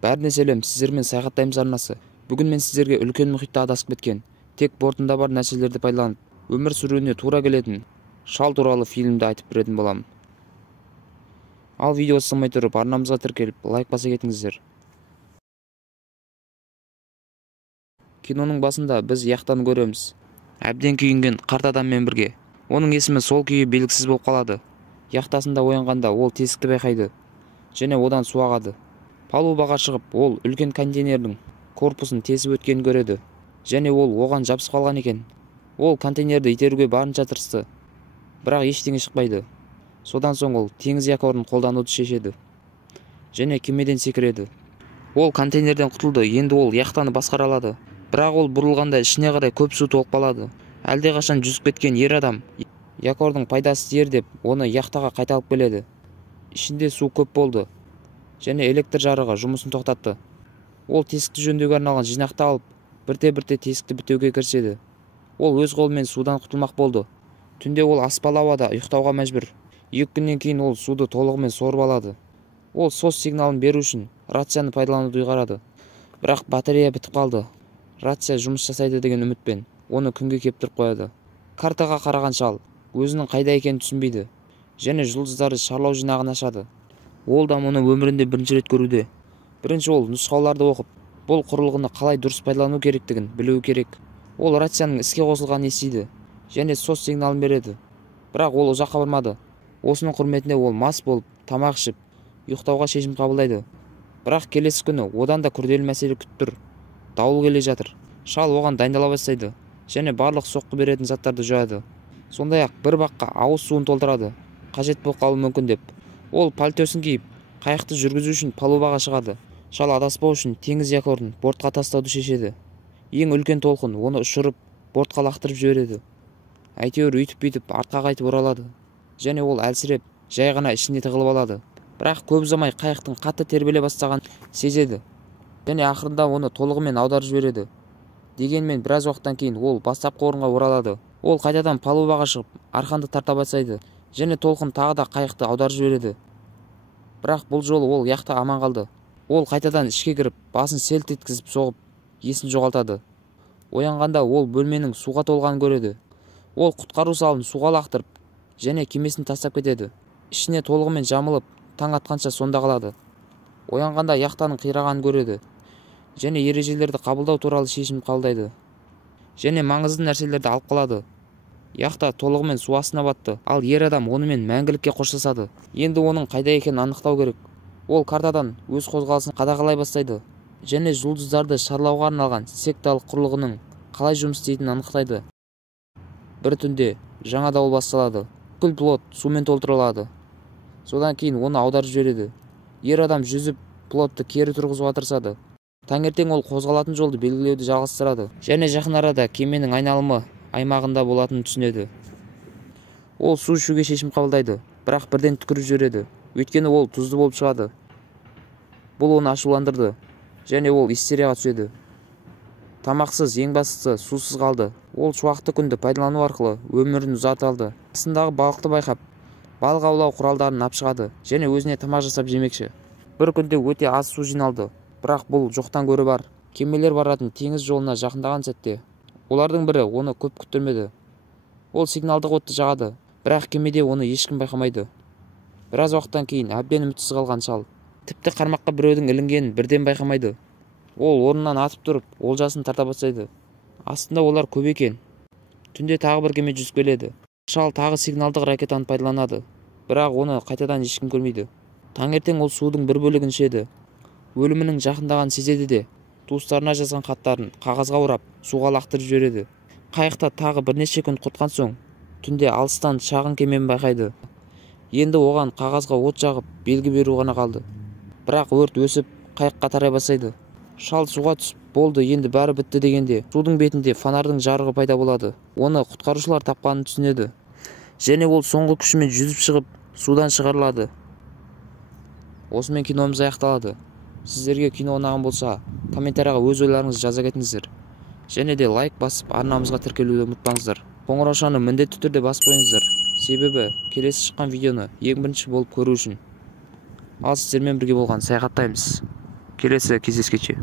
Бәріне сәлем, сіздермен саяхаттаймыз арнасы. Бүгін мен сіздерге үлкен мұхитта адасып кеткен, тек бортында бар нәрселерді пайдаланып, өмір сүруіне тура келетін шал туралы фильмді айтып беретін боламын. Ал видео сыңмай тұрып, арнамызға тіркеліп, лайк баса кетіңіздер. Киноның басында біз яхтаны көреміз. Әбден күйінген қарт адаммен бірге. Оның есімі сол күйі белгісіз болып қалады. Яхтасында оянғанда ол тесікті байқайды, және одан су ағады. Палубаға шығып, ол үлкен контейнердің корпусын тесіп өткенін көреді, және ол оған жабысып қалған екен. Ол контейнерді итеруге барынша тырысты, бірақ ештеңе шықпайды. Содан соң ол теңіз якорын қолдануды шешеді, және кемеден секіреді. Ол контейнерден құтылды, енді ол яхтаны басқара алады. Бірақ ол бұрылғанда ішіне қарай көп су толып қалады. Әлдеқашан жүзіп кеткен ер адам якордың пайдасы тиер деп оны яхтаға қайта алып келеді. Ішінде су көп болды, және электр жарығы жұмысын тоқтатты. Ол тесікті жөндеуге арналған жинақты алып, бірте-бірте тесікті бітеуге кіріседі. Ол өз қолымен судан құтылмақ болды. Түнде ол аспалы ауада ұйықтауға мәжбүр. 2 күннен кейін ол суды толығымен сорып алады. Ол SOS сигналын беру үшін рацияны пайдалануды ұйғарады. Бірақ батарея бітіп қалды. Рация жұмыс жасайды деген үмітпен оны күнге кептіріп қояды. Картаға қараған шал өзінің қайда екенін түсінбейді, және жұлдыздарды шарлау жинағын ашады. Ол да мұны өмірінде бірінші рет көруде. Бірінші ол нұсқауларды оқып, бұл құрылғыны қалай дұрыс пайдалану керектігін білуі керек. Ол рацияның іске қосылғанын естиді, және SOS сигналын береді. Бірақ ол ұзаққа бармады. Осының құрметіне ол мас болып, тамақ ішіп, ұйықтауға шешім қабылдайды. Бірақ келесі күні одан да күрделі мәселе күтіп тұр. Дауыл келе жатыр. Шал оған дайындала бастайды, және барлық соққы беретін заттарды жояды. Сондай-ақ бір баққа ауыз суын толтырады, қажет болып қалуы мүмкін деп. Ол пальтосын киіп, қайықты жүргізу үшін палубаға шығады. Шал адаспау үшін теңіз якорын бортқа тастауды шешеді. Ең үлкен толқын оны ұшырып, бортқа лақтырып жібереді. Әйтеуір үйтіп-бүйтіп артқа қайтып оралады, және ол әлсіреп, жай ғана ішіне тығылып алады. Бірақ көп ұзамай қайықтың қатты тербеле бастағанын сезеді, және ақырында оны толығымен аударып жібереді. Дегенмен біраз уақыттан кейін ол бастапқы орынға оралады. Ол қайтадан палубаға шығып, арқанды тарта бастайды, және толқын тағы да қайықты аударып жібереді. Бірақ бұл жолы ол яхта аман қалды. Ол қайтадан ішке кіріп, басын селт еткізіп соғып, есін жоғалтады. Оянғанда ол бөлменің суға толғанын көреді. Ол құтқару салын суға лақтырып, және кемесін тастап кетеді. Ішіне толығымен жамылып, таң атқанша сонда қалады. Оянғанда яхтаның қирағанын көреді, және ережелерді қабылдау туралы шешім қабылдайды, және маңызды нәрселерді алып қалады. Яхта толығымен су астына батты, ал ер адам онымен мәңгілікке қоштасады. Енді оның қайда екенін анықтау керек. Ол картадан өз қозғалысын қадағалай бастайды, және жұлдыздарды шарлауға арналған секталық құрылғының қалай жұмыс істейтінін анықтайды. Бір түнде жаңа дауыл басталады. Бүкіл плот сумен толтырылады. Содан кейін оны аударып жібереді. Ер адам жүзіп, плотты кері тұрғызуға тырысады. Таңертең ол қозғалатын жолды белгілеуді жалғастырады, және жақын арада кеменің айналымы аймағында болатынын түсінеді. Ол су ішуге шешім қабылдайды, бірақ бірден түкіріп жібереді, өйткені ол тұзды болып шығады. Бұл оны ашуландырды, және ол истерияға түседі. Тамақсыз, ең бастысы, сусыз қалды. Ол шуақты күнді пайдалану арқылы өмірін ұзарта алды. Астындағы балықты байқап, балық аулау құралдарын алып шығады, және өзіне тамақ жасап жемекші. Бір күнде өте аз су жиналды, бірақ бұл жоқтан көрі бар. Кемелер баратын теңіз жолына жақындаған сәтте, олардың бірі оны көп күттірмеді. Ол сигналдық отты жағады, бірақ кемеде оны ешкім байқамайды. Біраз уақыттан кейін әбден үмітсіз қалған шал тіпті қармаққа біреудің ілінгенін бірден байқамайды. Ол орнынан атып тұрып, олжасын тарта бастайды. Астында олар көп екен. Түнде тағы бір кеме жүзіп келеді. Шал тағы сигналдық ракетаны пайдаланады, бірақ оны қайтадан ешкім көрмейді. Таңертең ол судың бір бөлігін ішеді. Өлімінің жақындағанын сезеді де, туыстарына жазған хаттарын қағазға орап, суға лақтырып жібереді. Қайықта тағы бірнеше күн құтқан соң, түнде алыстан шағын кемені байқайды. Енді оған қағазға от жағып, белгі беру ғана қалды. Бірақ өрт өсіп, қайыққа тарай бастайды. Шал суға түсіп, болды, енді бәрі бітті дегенде, судың бетінде фонардың жарығы пайда болады. Оны құтқарушылар тапқанын түсінеді, және ол соңғы күшімен жүзіп шығып, судан шығарылады. Осымен киномыз аяқталады. Сіздерге кино ұнаған болса, комментарияға өз ойларыңызды жаза кетіңіздер. Және де лайк басып, арнамызға тіркелуді ұмытпаңыздар. Қоңыраушаны міндетті түрде басып қойыңыздар. Себебі келесі шыққан видеоны ең бірінші болып көру үшін. Ал сіздермен бірге болған саяхаттаймыз. келесі кездескенше.